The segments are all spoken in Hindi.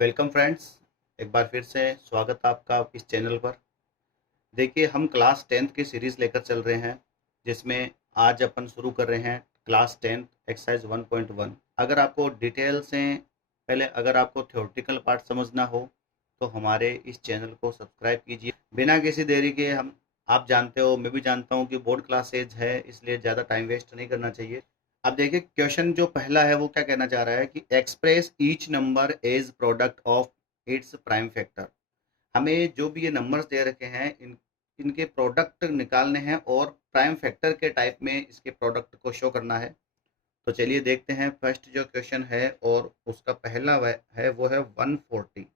Welcome friends. एक बार फिर से स्वागत है आपका इस चैनल पर। देखिए, हम क्लास 10th की सीरीज़ लेकर चल रहे हैं, जिसमें आज अपन शुरू कर रहे हैं क्लास 10th एक्सरसाइज 1.1। अगर आपको डिटेल से पहले अगर आपको थ्योरेटिकल पार्ट समझना हो तो हमारे इस चैनल को सब्सक्राइब कीजिए बिना किसी देरी के। हम आप जानते हो, मैं भी जानता हूँ कि बोर्ड क्लासेज है, इसलिए ज़्यादा टाइम वेस्ट नहीं करना चाहिए। अब देखिए, क्वेश्चन जो पहला है वो क्या कहना चाह रहा है कि express each number as product of its prime factor. हमें जो भी ये नंबर्स दे रखे हैं, इनके प्रोडक्ट निकालने हैं और प्राइम फैक्टर के टाइप में इसके प्रोडक्ट को शो करना है। तो चलिए देखते हैं फर्स्ट जो क्वेश्चन है, और उसका पहला है वो है 140।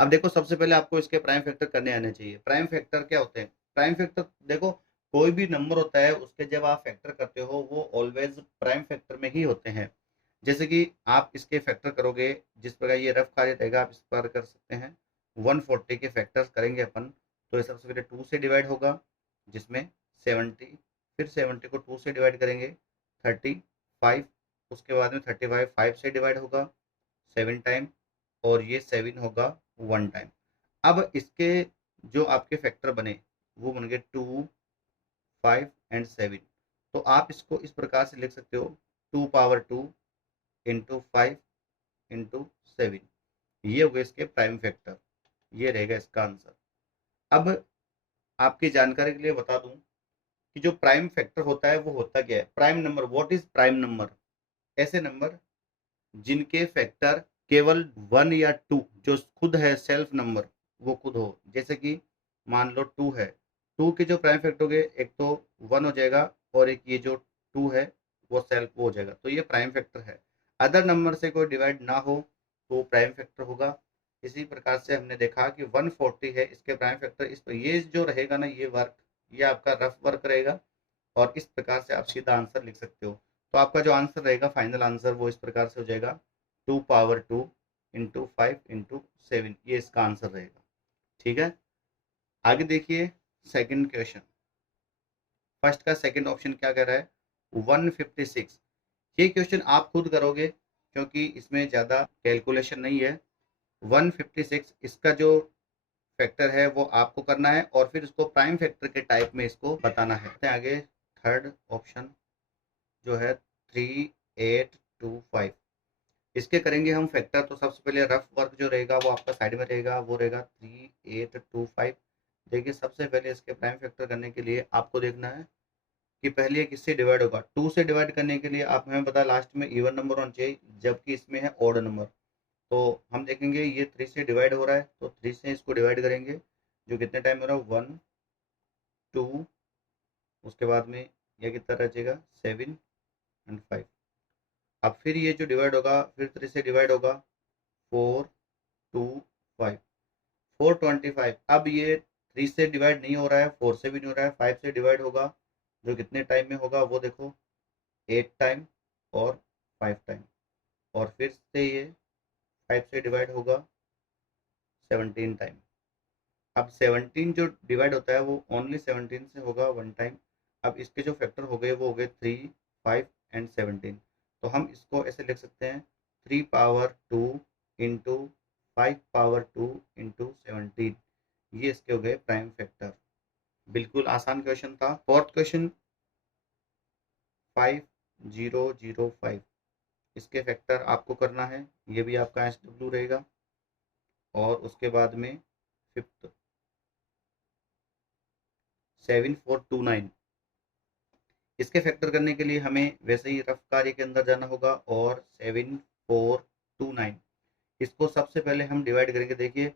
अब देखो, सबसे पहले आपको इसके प्राइम फैक्टर करने आने चाहिए। प्राइम फैक्टर क्या होते हैं? प्राइम फैक्टर देखो, कोई भी नंबर होता है उसके जब आप फैक्टर करते हो वो ऑलवेज प्राइम फैक्टर में ही होते हैं। जैसे कि आप इसके फैक्टर करोगे, जिस प्रकार ये रफ कार्य रहेगा आप इस पर कर सकते हैं। 140 के फैक्टर्स करेंगे अपन, तो ये सबसे पहले 2 से डिवाइड होगा, जिसमें 70, फिर 70 को 2 से डिवाइड करेंगे 35, उसके बाद में 35 5 से डिवाइड होगा 7 टाइम, और ये 7 होगा 1 टाइम। अब इसके जो आपके फैक्टर बने वो बन गए 2, 5 एंड 7। तो आप इसको इस प्रकार से लिख सकते हो, 2 पावर 2 इंटू 5 इंटू 7। ये हो गए इसके प्राइम फैक्टर, ये रहेगा इसका आंसर। अब आपकी जानकारी के लिए बता दूं कि जो प्राइम फैक्टर होता है वो होता क्या है। Prime number, what is prime number? ऐसे नंबर जिनके फैक्टर केवल 1 या 2, जो खुद है सेल्फ नंबर, वो खुद हो। जैसे कि मान लो 2 है, 2 के जो प्राइम फैक्टर हो गए, एक तो 1 हो जाएगा, और एक ये जो 2 है वो सेल्फ वो हो जाएगा, तो ये प्राइम फैक्टर है। अदर नंबर से कोई डिवाइड ना हो तो प्राइम फैक्टर होगा। इसी प्रकार से हमने देखा कि 140 है, इसके प्राइम फैक्टर इस पर ये जो रहेगा ना, ये वर्क, ये आपका रफ वर्क रहेगा, और इस प्रकार से आप सीधा आंसर लिख सकते हो। तो आपका जो आंसर रहेगा, फाइनल आंसर, वो इस प्रकार से हो जाएगा, 2 पावर 2 इंटू 5 इंटू 7। ये इसका आंसर रहेगा। ठीक है, आगे देखिए सेकंड क्वेश्चन। फर्स्ट का सेकंड ऑप्शन क्या कह रहा है? 156। ये क्वेश्चन आप खुद करोगे क्योंकि इसमें ज़्यादा कैलकुलेशन नहीं है। 156 इसका जो फैक्टर है वो आपको करना है, और फिर इसको प्राइम फैक्टर के टाइप में इसको बताना है। आगे थर्ड ऑप्शन जो है 3825, इसके करेंगे हम फैक्टर। तो सबसे पहले रफ वर्क जो रहेगा वो आपका साइड में रहेगा, वो रहेगा 3825। देखिए, सबसे पहले इसके प्राइम फैक्टर करने के लिए आपको देखना है कि पहले ये किससे डिवाइड होगा। 2 से डिवाइड करने के लिए आप हमें पता लास्ट में इवन नंबर होना चाहिए, जबकि इसमें है ऑड नंबर। तो हम देखेंगे ये 3 से डिवाइड हो रहा है, तो 3 से इसको डिवाइड करेंगे, जो कितने टाइम हो रहा है, 1 2, उसके बाद में ये कितना रचेगा, 7 एंड 5। अब फिर ये जो डिवाइड होगा, फिर 3 से डिवाइड होगा, 4 2 5, 425। अब ये 3 से डिवाइड नहीं हो रहा है, 4 से भी नहीं हो रहा है, 5 से डिवाइड होगा, जो कितने टाइम में होगा वो देखो, 8 टाइम और 5 टाइम। और फिर से ये 5 से डिवाइड होगा 17 टाइम। अब 17 जो डिवाइड होता है वो ओनली 17 से होगा 1 टाइम। अब इसके जो फैक्टर हो गए वो हो गए 3 5 एंड 17। तो हम इसको ऐसे लिख सकते हैं, 3 पावर 2 इंटू 5 पावर 2 इंटू 17। ये इसके हो गए प्राइम फैक्टर। बिल्कुल आसान क्वेश्चन था। फोर्थ क्वेश्चन 5005, इसके फैक्टर आपको करना है, ये भी आपका SW रहेगा। और उसके बाद में फिफ्थ 7429, इसके फैक्टर करने के लिए हमें वैसे ही रफ कार्य के अंदर जाना होगा, और 7429 इसको सबसे पहले हम डिवाइड करेंगे। देखिए,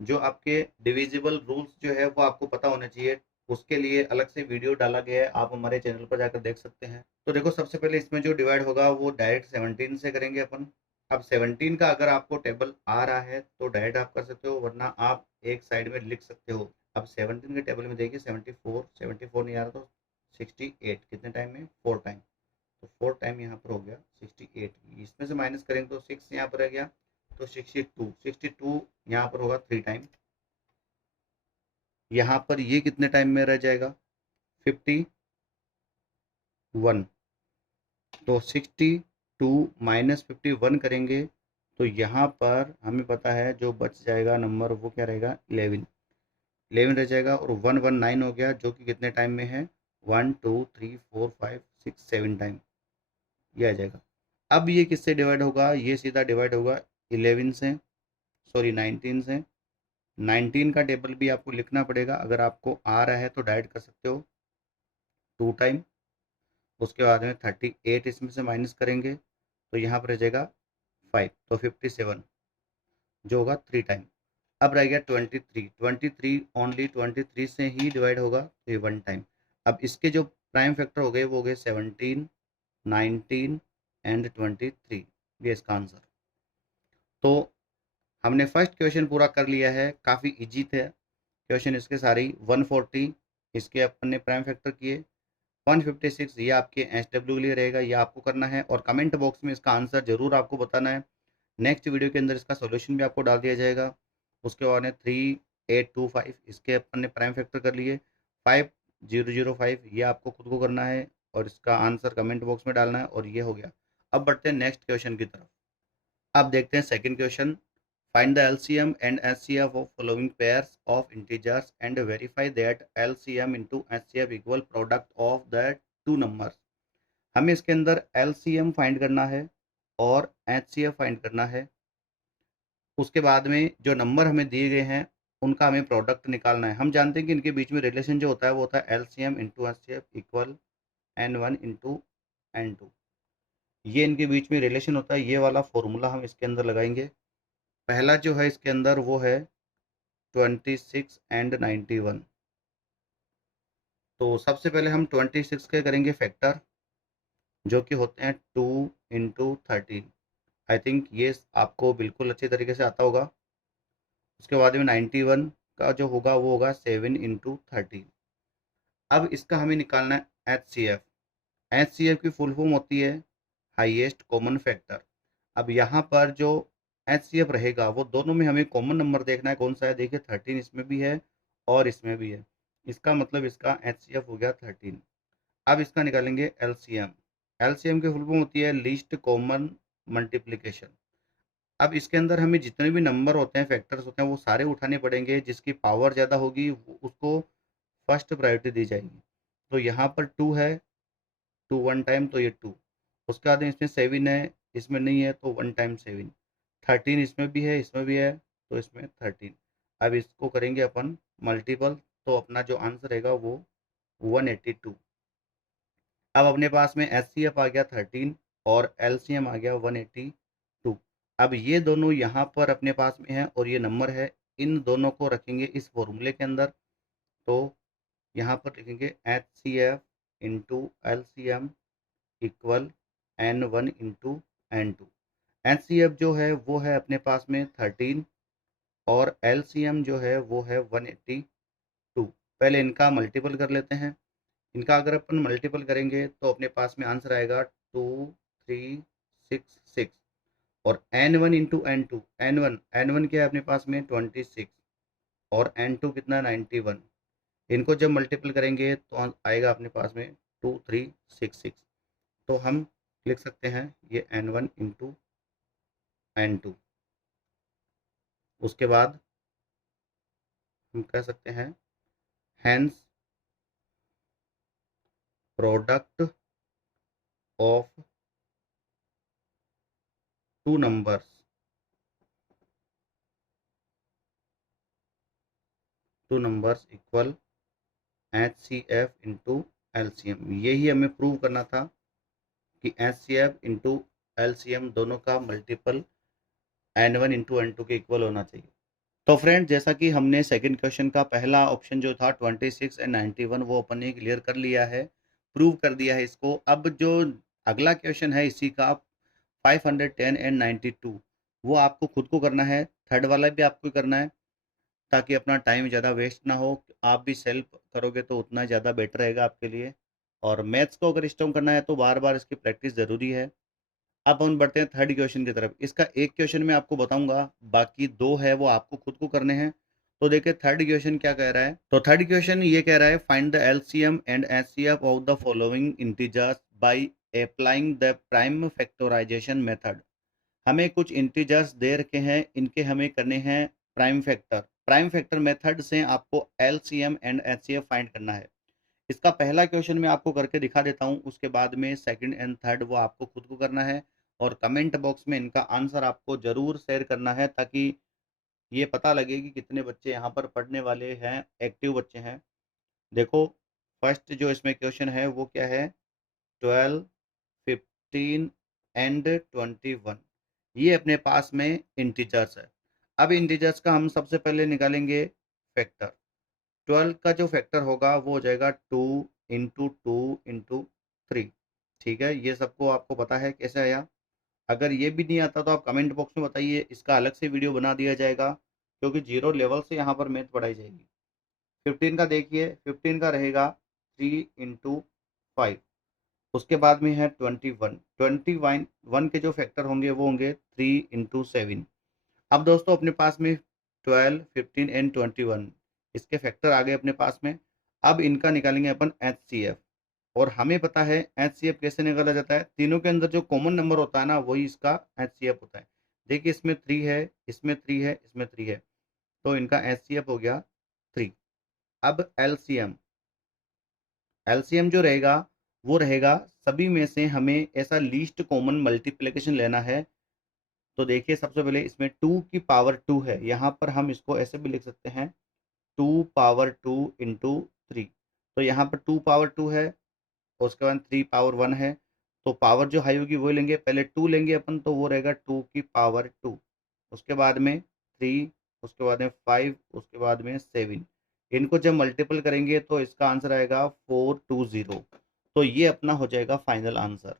जो आपके डिविजिबल रूल्स जो है वो आपको पता होने चाहिए, उसके लिए अलग से वीडियो डाला गया है, आप हमारे चैनल पर जाकर देख सकते हैं। तो देखो, सबसे पहले इसमें जो डिवाइड होगा वो डायरेक्ट 17 से करेंगे अपन। अब 17 का अगर आपको टेबल आ रहा है तो डायरेक्ट आप कर सकते हो, वरना आप एक साइड में लिख सकते हो। अब 17 के टेबल में देखिए, 74 नहीं आ रहा, तो 68 कितने टाइम में, 4 टाइम। तो 4 टाइम यहाँ पर हो गया 68, इसमें से माइनस करेंगे तो 6 यहाँ पर रह गया, तो 62 यहाँ पर होगा 3 टाइम। यहाँ पर ये कितने टाइम में रह जाएगा, 51। तो 62 माइनस 51 करेंगे तो यहाँ पर हमें पता है जो बच जाएगा नंबर वो क्या रहेगा, 11 रह जाएगा, और 119 हो गया, जो कि कितने टाइम में है, 1 2 3 4 5 6 7 टाइम, ये आ जाएगा। अब ये किससे डिवाइड होगा, ये सीधा डिवाइड होगा 11 से, सॉरी 19 से। 19 का टेबल भी आपको लिखना पड़ेगा, अगर आपको आ रहा है तो डाइट कर सकते हो 2 टाइम। उसके बाद में 38 इसमें से माइनस करेंगे तो यहाँ पर रह जाएगा 5, तो 57 जो होगा 3 टाइम। अब रह गया 23 ओनली 23 से ही डिवाइड होगा, तो ये 1 टाइम। अब इसके जो प्राइम फैक्टर हो गए वो हो गए 17, 19 एंड 23, ये इसका आंसर। तो हमने फर्स्ट क्वेश्चन पूरा कर लिया है, काफ़ी इजी थे क्वेश्चन इसके सारे। 140 इसके अपन ने प्राइम फैक्टर किए, 156 ये आपके SW के लिए रहेगा, ये आपको करना है, और कमेंट बॉक्स में इसका आंसर जरूर आपको बताना है। नेक्स्ट वीडियो के अंदर इसका सॉल्यूशन भी आपको डाल दिया जाएगा। उसके बाद में 3825 इसके अपन ने प्राइम फैक्टर कर लिए, 5005 ये आपको खुद को करना है, और इसका आंसर कमेंट बॉक्स में डालना है, और ये हो गया। अब बढ़ते हैं नेक्स्ट क्वेश्चन की तरफ। अब देखते हैं second question. Find the LCM and HCF of following pairs of integers and verify that LCM into HCF equal product of the two numbers. हमें इसके अंदर LCM फाइंड करना है और HCF फाइंड करना है। उसके बाद में जो नंबर हमें दिए गए हैं उनका हमें प्रोडक्ट निकालना है। हम जानते हैं कि इनके बीच में रिलेशन जो होता है वो होता है LCM into HCF equal N1 into N2। ये इनके बीच में रिलेशन होता है, ये वाला फॉर्मूला हम इसके अंदर लगाएंगे। पहला जो है इसके अंदर वो है 26 एंड 91। तो सबसे पहले हम 26 के करेंगे फैक्टर, जो कि होते हैं 2 इंटू 13। आई थिंक ये आपको बिल्कुल अच्छे तरीके से आता होगा। उसके बाद में 91 का जो होगा वो होगा 7 इंटू 13। अब इसका हमें निकालना है HCF। HCF की फुल फॉर्म होती है हाईएस्ट कॉमन फैक्टर। अब यहाँ पर जो HCF रहेगा वो दोनों में हमें कॉमन नंबर देखना है, कौन सा है, देखिए 13 इसमें भी है और इसमें भी है, इसका मतलब इसका HCF हो गया 13। अब इसका निकालेंगे LCM। LCM की फुल फॉर्म होती है लीस्ट कॉमन मल्टीप्लिकेशन। अब इसके अंदर हमें जितने भी नंबर होते हैं, फैक्टर्स होते हैं, वो सारे उठाने पड़ेंगे, जिसकी पावर ज़्यादा होगी उसको फर्स्ट प्रायोरिटी दी जाएगी। तो यहाँ पर 2 है, 2 1 टाइम, तो ये 2। उसके बाद इसमें 7 है, इसमें नहीं है, तो 1 टाइम 7। 13 इसमें भी है, इसमें भी है, तो इसमें 13। अब इसको करेंगे अपन मल्टीपल, तो अपना जो आंसर रहेगा वो 182। अब अपने पास में HCF आ गया 13 और LCM आ गया 182। अब ये दोनों यहाँ पर अपने पास में है और ये नंबर है, इन दोनों को रखेंगे इस फॉर्मूले के अंदर। तो यहाँ पर लिखेंगे HCF into LCM equal N1 into N2। HCF जो है वो है अपने पास में 13 और LCM जो है वो है 182। पहले इनका मल्टीपल कर लेते हैं। इनका अगर अपन मल्टीपल करेंगे तो अपने पास में आंसर आएगा 2366। और N1 इंटू N2, N1 क्या है अपने पास में 26 और N2 कितना 91। इनको जब मल्टीपल करेंगे तो आएगा अपने पास में 2366। तो हम लिख सकते हैं ये N1 इंटू N2। उसके बाद हम कह सकते हैं hence product of two numbers equal HCF into LCM। यही हमें प्रूव करना था कि HCF इंटू LCM दोनों का मल्टीपल N1 इंटू N2 के इक्वल होना चाहिए। तो फ्रेंड, जैसा कि हमने सेकंड क्वेश्चन का पहला ऑप्शन जो था 26 एंड 91 वो अपन ने क्लियर कर लिया है, प्रूव कर दिया है इसको। अब जो अगला क्वेश्चन है इसी का 510 एंड 92, वो आपको खुद को करना है, थर्ड वाला भी आपको करना है, ताकि अपना टाइम ज़्यादा वेस्ट ना हो। आप भी सेल्फ करोगे तो उतना ज़्यादा बेटर रहेगा आपके लिए। और मैथ्स को अगर स्ट्रॉन्ग करना है तो बार बार इसकी प्रैक्टिस ज़रूरी है। अब हम बढ़ते हैं थर्ड क्वेश्चन की तरफ। इसका एक क्वेश्चन मैं आपको बताऊंगा, बाकी दो है वो आपको खुद को करने हैं। तो देखिए थर्ड क्वेश्चन क्या कह रहा है। तो थर्ड क्वेश्चन ये कह रहा है find the LCM and HCF of the following integers by applying the prime factorisation method. हमें कुछ इंटीजर्स दे रखे हैं, इनके हमें करने हैं prime factor. Prime factor method से आपको एलसीएम एंड एचसीएफ फाइंड करना है। इसका पहला क्वेश्चन मैं आपको करके दिखा देता हूँ, उसके बाद में सेकंड एंड थर्ड वो आपको खुद को करना है, और कमेंट बॉक्स में इनका आंसर आपको ज़रूर शेयर करना है, ताकि ये पता लगे कि कितने बच्चे यहाँ पर पढ़ने वाले हैं, एक्टिव बच्चे हैं। देखो, फर्स्ट जो इसमें क्वेश्चन है वो क्या है, 12, 15 एंड 21, ये अपने पास में इंटीजर्स है। अब इंटीजर्स का हम सबसे पहले निकालेंगे फैक्टर। 12 का जो फैक्टर होगा वो हो जाएगा 2 × 2 × 3। ठीक है, ये सबको आपको पता है कैसे आया। अगर ये भी नहीं आता तो आप कमेंट बॉक्स में बताइए, इसका अलग से वीडियो बना दिया जाएगा, क्योंकि जीरो लेवल से यहाँ पर मैथ पढ़ाई जाएगी। 15 का देखिए, 15 का रहेगा 3 × 5। उसके बाद में है 21। 21 के जो फैक्टर होंगे वो होंगे 3 × 7। अब दोस्तों अपने पास में 12, 15 एंड 21 इसके फैक्टर आ गए अपने पास में। अब इनका निकालेंगे अपन एचसीएफ, और हमें पता है एचसीएफ कैसे निकाला जाता है। तीनों के अंदर जो कॉमन नंबर होता है ना, वही इसका एचसीएफ होता है। देखिए, इसमें 3 है, इसमें 3 है, इसमें 3 है, तो इनका एचसीएफ हो गया 3। अब एलसीएम, एलसीएम जो रहेगा वो रहेगा सभी में से हमें ऐसा लीस्ट कॉमन मल्टीप्लिकेशन लेना है। तो देखिए, सबसे पहले इसमें 2 की पावर 2 है, यहाँ पर हम इसको ऐसे भी लिख सकते हैं 2 पावर 2 × 3। तो यहाँ पर 2 पावर 2 है, और उसके बाद 3 पावर 1 है, तो पावर जो हाई होगी वो लेंगे, पहले 2 लेंगे अपन, तो वो रहेगा 2 की पावर 2, उसके बाद में 3, उसके बाद में 5, उसके बाद में 7। इनको जब मल्टीपल करेंगे तो इसका आंसर आएगा 420। तो ये अपना हो जाएगा फाइनल आंसर।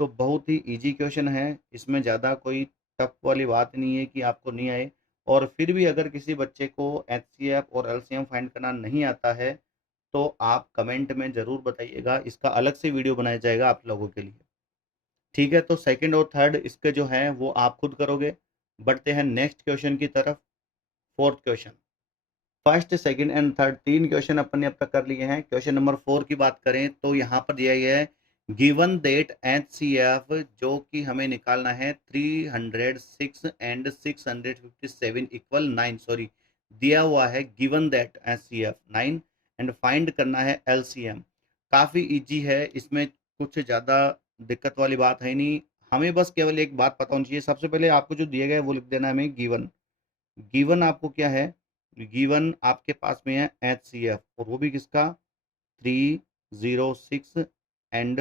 तो बहुत ही इजी क्वेश्चन है, इसमें ज़्यादा कोई टफ वाली बात नहीं है कि आपको नहीं आए। और फिर भी अगर किसी बच्चे को एचसीएफ और एलसीएम फाइंड करना नहीं आता है, तो आप कमेंट में ज़रूर बताइएगा, इसका अलग से वीडियो बनाया जाएगा आप लोगों के लिए। ठीक है, तो सेकंड और थर्ड इसके जो हैं वो आप खुद करोगे। बढ़ते हैं नेक्स्ट क्वेश्चन की तरफ। Fourth question, first second and third तीन क्वेश्चन अपन ने अब तक कर लिए हैं। क्वेश्चन नंबर 4 की बात करें तो यहाँ पर दिया गया है गिवन दैट एचसीएफ, जो कि हमें निकालना है 306 एंड 657 इक्वल 9। सॉरी, दिया हुआ है given that HCF 9 and find करना है एलसीएम। काफ़ी इजी है, इसमें कुछ ज़्यादा दिक्कत वाली बात है नहीं। हमें बस केवल एक बात पता होनी चाहिए। सबसे पहले आपको जो दिया गया है वो लिख देना है हमें गिवन। गिवन आपको क्या है, गिवन आपके पास में है एचसीएफ, और वो भी किसका, 306 एंड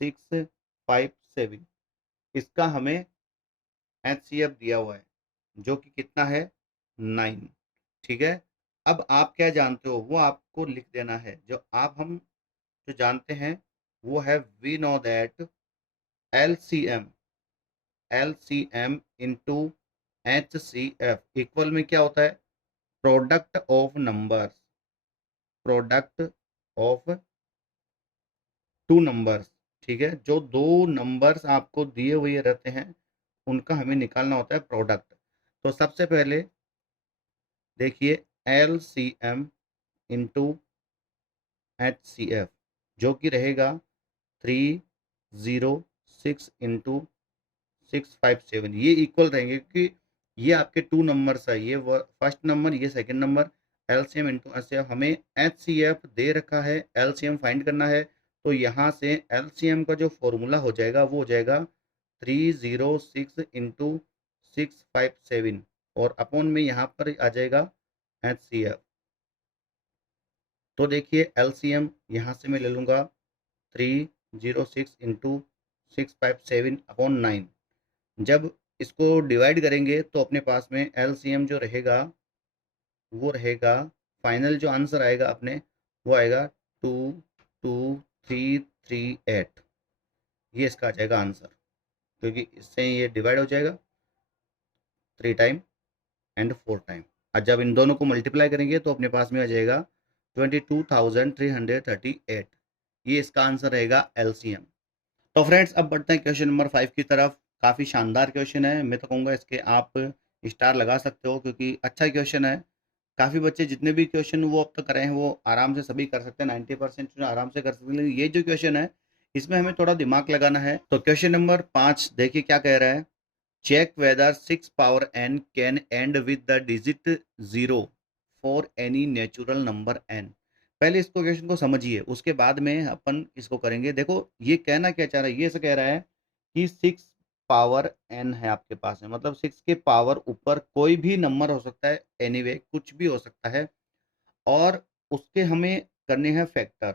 657। इसका हमें एचसीएफ दिया हुआ है, जो कि कितना है, 9। ठीक है, अब आप क्या जानते हो वो आपको लिख देना है। जो आप हम जो जानते हैं वो है, we know that LCM, LCM into HCF equal में क्या होता है, product of numbers, product of two numbers. ठीक है, जो दो नंबर्स आपको दिए हुए रहते हैं उनका हमें निकालना होता है प्रोडक्ट। तो सबसे पहले देखिए, L C M into H C F, जो कि रहेगा 306 इंटू 657, ये इक्वल रहेंगे, क्योंकि ये आपके टू नंबर्स है, ये फर्स्ट नंबर, ये second number. LCM into HCF, हमें एचसीएफ दे रखा है, एलसीएम फाइंड करना है। तो यहाँ से एलसीएम का जो फॉर्मूला हो जाएगा वो हो जाएगा 306 इंटू 657, और अपॉन में यहाँ पर आ जाएगा एचसीएफ। तो देखिए, एलसीएम यहाँ से मैं ले लूँगा 306 इंटू 657 अपॉन 9। जब इसको डिवाइड करेंगे तो अपने पास में एलसीएम जो रहेगा वो रहेगा, फाइनल जो आंसर आएगा अपने, वो आएगा 22338। ये इसका आ जाएगा आंसर, क्योंकि इससे ये डिवाइड हो जाएगा 3 टाइम एंड 4 टाइम। और जब इन दोनों को मल्टीप्लाई करेंगे तो अपने पास में आ जाएगा 22,338। ये इसका आंसर रहेगा एलसीएम। तो फ्रेंड्स, अब बढ़ते हैं क्वेश्चन नंबर 5 की तरफ। काफ़ी शानदार क्वेश्चन है, मैं तो कहूँगा इसके आप स्टार लगा सकते हो, क्योंकि अच्छा क्वेश्चन है। काफ़ी बच्चे जितने भी क्वेश्चन वो अब तक करे हैं वो आराम से सभी कर सकते हैं, 90% आराम से कर सकते हैं। लेकिन ये जो क्वेश्चन है इसमें हमें थोड़ा दिमाग लगाना है। तो क्वेश्चन नंबर 5 देखिए क्या कह रहा है, check whether 6 power n can end with the digit 0 for any natural number n। पहले इसको क्वेश्चन को समझिए, उसके बाद में अपन इसको करेंगे। देखो ये कहना क्या चाह रहा है, ये ऐसा कह रहा है कि 6 पावर n है आपके पास में, मतलब 6 के पावर ऊपर कोई भी नंबर हो सकता है, एनीवे कुछ भी हो सकता है, और उसके हमें करने हैं फैक्टर।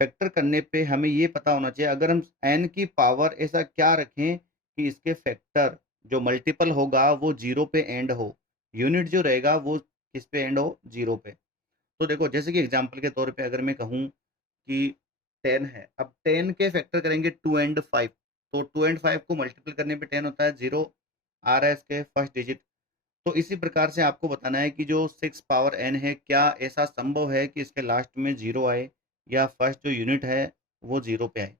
फैक्टर करने पे हमें ये पता होना चाहिए, अगर हम n की पावर ऐसा क्या रखें कि इसके फैक्टर जो मल्टीपल होगा वो जीरो पे एंड हो, यूनिट जो रहेगा वो किस पे एंड हो, जीरो पे। तो देखो जैसे कि एग्जांपल के तौर पे अगर मैं कहूँ कि 10 है, अब 10 के फैक्टर करेंगे 2 एंड 5, तो 2 एंड 5 को मल्टीपल करने पे 10 होता है, जीरो आ रहा है इसके फर्स्ट डिजिट। तो इसी प्रकार से आपको बताना है कि जो 6 पावर n है, क्या ऐसा संभव है कि इसके लास्ट में जीरो आए या फर्स्ट जो यूनिट है वो जीरो पे आए।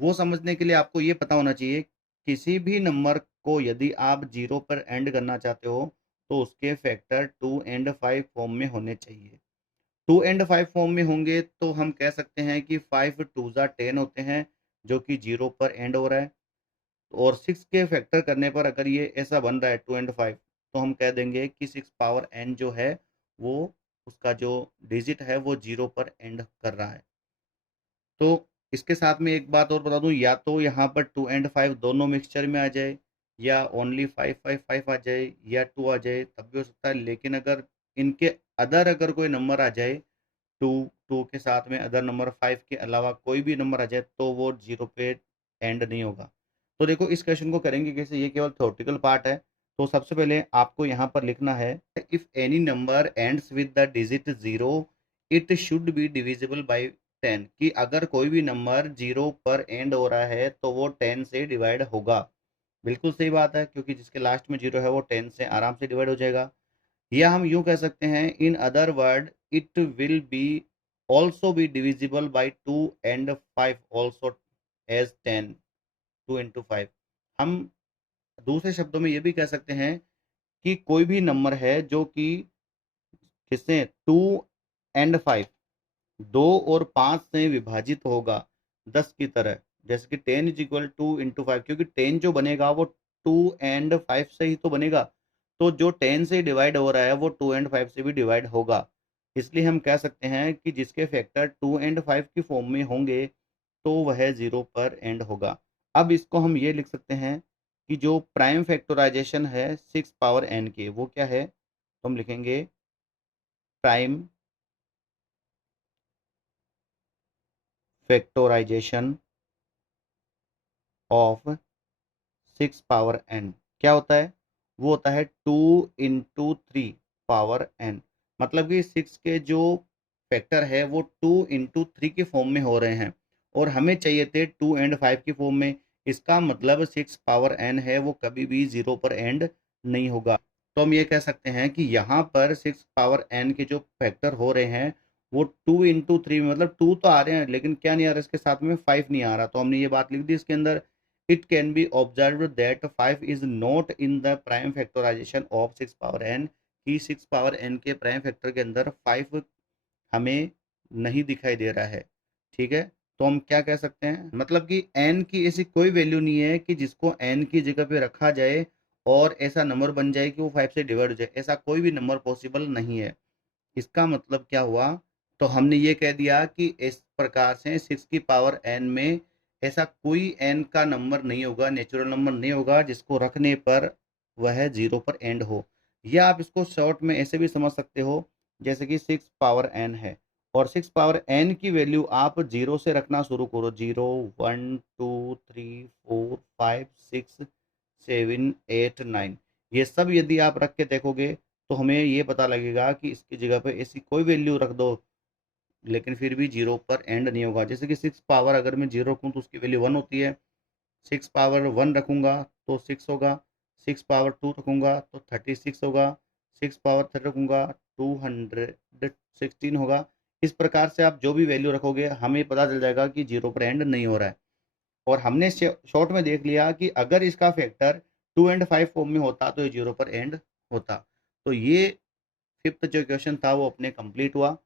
वो समझने के लिए आपको ये पता होना चाहिए, किसी भी नंबर को यदि आप जीरो पर एंड करना चाहते हो तो उसके फैक्टर 2 एंड 5 फॉर्म में होने चाहिए। 2 एंड 5 फॉर्म में होंगे तो हम कह सकते हैं कि 5 टू ज़ा 10 होते हैं, जो कि जीरो पर एंड हो रहा है। और 6 के फैक्टर करने पर अगर ये ऐसा बन रहा है 2 एंड 5, तो हम कह देंगे कि 6 पावर n जो है वो, उसका जो डिजिट है वो जीरो पर एंड कर रहा है। तो इसके साथ में एक बात और बता दूं, या तो यहाँ पर 2 एंड 5 दोनों मिक्सचर में आ जाए, या ओनली 5 आ जाए, या 2 आ जाए, तब भी हो सकता है। लेकिन अगर इनके अदर अगर कोई नंबर आ जाए, टू टू के साथ में अदर नंबर 5 के अलावा कोई भी नंबर आ जाए, तो वो जीरो पे एंड नहीं होगा। तो देखो इस क्वेश्चन को करेंगे कैसे, ये केवल थ्योरेटिकल पार्ट है। तो सबसे पहले आपको यहाँ पर लिखना है, if any number ends with the digit zero it should be divisible by 10, कि अगर कोई भी नंबर जीरो पर एंड हो रहा है तो वो 10 से डिवाइड होगा। बिल्कुल सही बात है, क्योंकि जिसके लास्ट में जीरो है वो 10 से आराम से डिवाइड हो जाएगा। या हम यूं कह सकते हैं, in other word it will be also be divisible by 2 and 5 also as 10, 2 into 5। हम दूसरे शब्दों में ये भी कह सकते हैं कि कोई भी नंबर है जो कि किससे, 2 एंड 5, 2 और 5 से विभाजित होगा 10 की तरह। जैसे कि 10 इज इक्वल टू इंटू 5, क्योंकि 10 जो बनेगा वो 2 एंड 5 से ही तो बनेगा। तो जो 10 से डिवाइड हो रहा है वो 2 एंड 5 से भी डिवाइड होगा। इसलिए हम कह सकते हैं कि जिसके फैक्टर 2 एंड 5 की फॉर्म में होंगे तो वह जीरो पर एंड होगा। अब इसको हम ये लिख सकते हैं कि जो प्राइम फैक्टराइजेशन है 6 पावर n के, वो क्या है, तो हम लिखेंगे prime factorisation of 6 power n क्या होता है, वो होता है 2 इंटू 3 पावर n। मतलब कि 6 के जो फैक्टर है वो 2 इंटू 3 के फॉर्म में हो रहे हैं, और हमें चाहिए थे 2 एंड 5 की फॉर्म में। इसका मतलब 6 पावर n है वो कभी भी जीरो पर एंड नहीं होगा। तो हम ये कह सकते हैं कि यहाँ पर 6 पावर n के जो फैक्टर हो रहे हैं वो 2 इंटू 3, मतलब 2 तो आ रहे हैं लेकिन क्या नहीं आ रहा, इसके साथ में 5 नहीं आ रहा। तो हमने ये बात लिख दी इसके अंदर, it can be observed that 5 is not in the prime factorization of 6 power n, कि 6 पावर n के प्राइम फैक्टर के अंदर 5 हमें नहीं दिखाई दे रहा है। ठीक है, तो हम क्या कह सकते हैं, मतलब कि n की ऐसी कोई वैल्यू नहीं है कि जिसको n की जगह पे रखा जाए और ऐसा नंबर बन जाए कि वो 5 से डिवाइड हो जाए, ऐसा कोई भी नंबर पॉसिबल नहीं है। इसका मतलब क्या हुआ, तो हमने ये कह दिया कि इस प्रकार से 6 की पावर n में ऐसा कोई n का नंबर नहीं होगा, नेचुरल नंबर नहीं होगा जिसको रखने पर वह जीरो पर एंड हो। या आप इसको शॉर्ट में ऐसे भी समझ सकते हो, जैसे कि 6 पावर n है और 6 पावर n की वैल्यू आप जीरो से रखना शुरू करो, 0 1 2 3 4 5 6 7 8 9, ये सब यदि आप रख के देखोगे तो हमें ये पता लगेगा कि इसकी जगह पे ऐसी कोई वैल्यू रख दो लेकिन फिर भी जीरो पर एंड नहीं होगा। जैसे कि 6 पावर अगर मैं जीरो रखूँ तो उसकी वैल्यू 1 होती है, 6 पावर 1 रखूँगा तो 6 होगा, 6 पावर 2 रखूँगा तो 36 होगा, 6 पावर 3 रखूँगा 216 होगा। इस प्रकार से आप जो भी वैल्यू रखोगे हमें पता चल जाएगा कि जीरो पर एंड नहीं हो रहा है। और हमने शॉर्ट में देख लिया कि अगर इसका फैक्टर 2 एंड 5 फॉर्म में होता तो ये जीरो पर एंड होता। तो ये फिफ्थ जो क्वेश्चन था वो अपने कंप्लीट हुआ।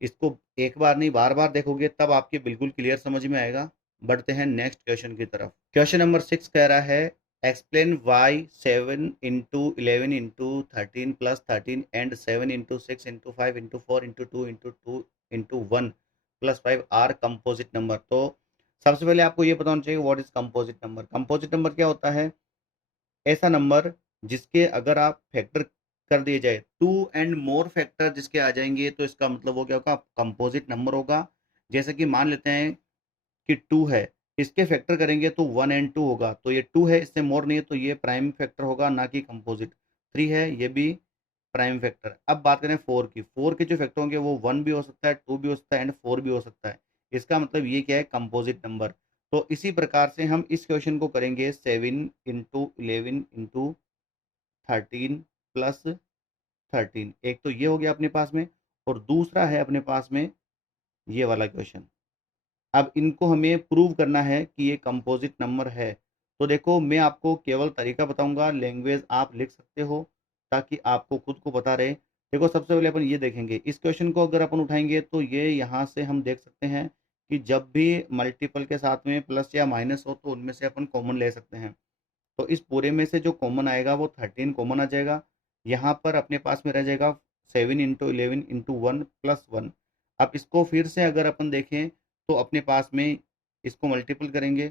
इसको एक बार नहीं बार बार देखोगे तब आपके बिल्कुल क्लियर समझ में आएगा। बढ़ते हैं नेक्स्ट क्वेश्चन की तरफ। क्वेश्चन नंबर 6 कह रहा है, explain why 7 into 11 into 13 plus 13 and 7 into 6 into 5 into 4 into 2 into 2 into 1 plus 5 are composite number. तो सबसे पहले आपको ये पता होना चाहिए what is composite number. Composite number क्या होता है? ऐसा नंबर जिसके अगर आप फैक्टर कर दिए जाए, टू एंड मोर फैक्टर जिसके आ जाएंगे, तो इसका मतलब वो क्या होगा? कंपोजिट नंबर होगा। जैसे कि मान लेते हैं कि 2 है, इसके फैक्टर करेंगे तो 1 एंड 2 होगा, तो ये 2 है, इससे मोर नहीं है, तो ये प्राइम फैक्टर होगा, ना कि कंपोजिट। 3 है, ये भी प्राइम फैक्टर। अब बात करें 4 की, 4 के जो फैक्टर होंगे वो 1 भी हो सकता है, 2 भी हो सकता है एंड 4 भी हो सकता है। इसका मतलब ये क्या है? Composite number. तो इसी प्रकार से हम इस क्वेश्चन को करेंगे 7 इंटू 11 इंटू 13 प्लस 13। एक तो ये हो गया अपने पास में, और दूसरा है अपने पास में ये वाला क्वेश्चन। अब इनको हमें प्रूव करना है कि ये कंपोजिट नंबर है। तो देखो, मैं आपको केवल तरीका बताऊंगा, लैंग्वेज आप लिख सकते हो ताकि आपको खुद को पता रहे। देखो, सबसे पहले अपन ये देखेंगे, इस क्वेश्चन को अगर अपन उठाएंगे तो ये यहाँ से हम देख सकते हैं कि जब भी मल्टीपल के साथ में प्लस या माइनस हो तो उनमें से अपन कॉमन ले सकते हैं। तो इस पूरे में से जो कॉमन आएगा वो 13 कॉमन आ जाएगा। यहाँ पर अपने पास में रह जाएगा 7 इंटू 11 इंटू 1 प्लस 1। अब इसको फिर से अगर अपन देखें तो अपने पास में इसको मल्टीपल करेंगे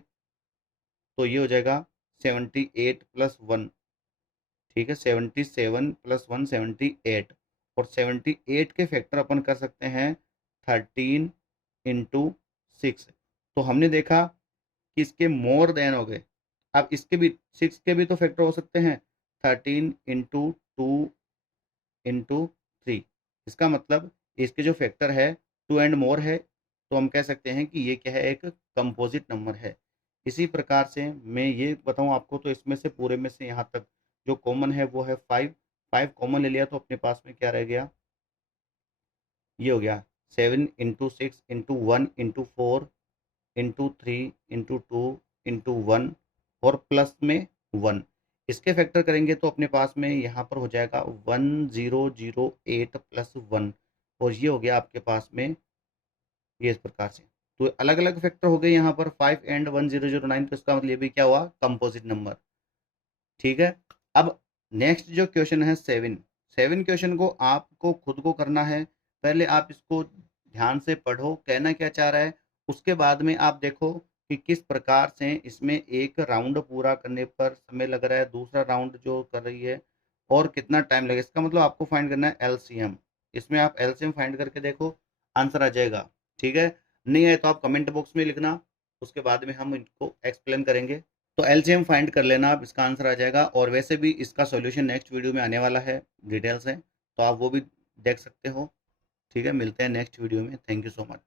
तो ये हो जाएगा 78 प्लस 1। ठीक है, 77 प्लस 1 78। और 78 के फैक्टर अपन कर सकते हैं 13 इंटू 6। तो हमने देखा कि इसके मोर देन हो गए। अब इसके भी 6 के भी तो फैक्टर हो सकते हैं, 13 इंटू 2 इंटू 3। इसका मतलब इसके जो फैक्टर है 2 एंड मोर है, तो हम कह सकते हैं कि ये क्या है? एक कंपोजिट नंबर है। इसी प्रकार से मैं ये बताऊं आपको, तो इसमें से पूरे में से यहाँ तक जो कॉमन है वो है 5। 5 कॉमन ले लिया तो अपने पास में क्या रह गया? ये हो गया 7 into 6 into 1 into 4 into 3 into 2 into 1 और प्लस में 1। इसके फैक्टर करेंगे तो अपने पास में यहाँ पर हो जाएगा 1008 प्लस 1। और ये हो गया आपके पास में ये इस प्रकार से। तो अलग अलग फैक्टर हो गए यहाँ पर 5 एंड 1009। तो इसका मतलब ये भी क्या हुआ? Composite number. ठीक है। अब नेक्स्ट जो क्वेश्चन है 7। 7 क्वेश्चन को आपको खुद को करना है। पहले आप इसको ध्यान से पढ़ो, कहना क्या चाह रहा है। उसके बाद में आप देखो कि किस प्रकार से इसमें एक राउंड पूरा करने पर समय लग रहा है, दूसरा राउंड जो कर रही है और कितना टाइम लगेगा। इसका मतलब आपको फाइंड करना है एलसीएम। इसमें आप एलसीएम फाइंड करके देखो, आंसर आ जाएगा। ठीक है, नहीं है तो आप कमेंट बॉक्स में लिखना, उसके बाद में हम इनको एक्सप्लेन करेंगे। तो एलसीएम फाइंड कर लेना आप, इसका आंसर आ जाएगा। और वैसे भी इसका सॉल्यूशन नेक्स्ट वीडियो में आने वाला है, डिटेल्स है, तो आप वो भी देख सकते हो। ठीक है, मिलते हैं नेक्स्ट वीडियो में। Thank you so much.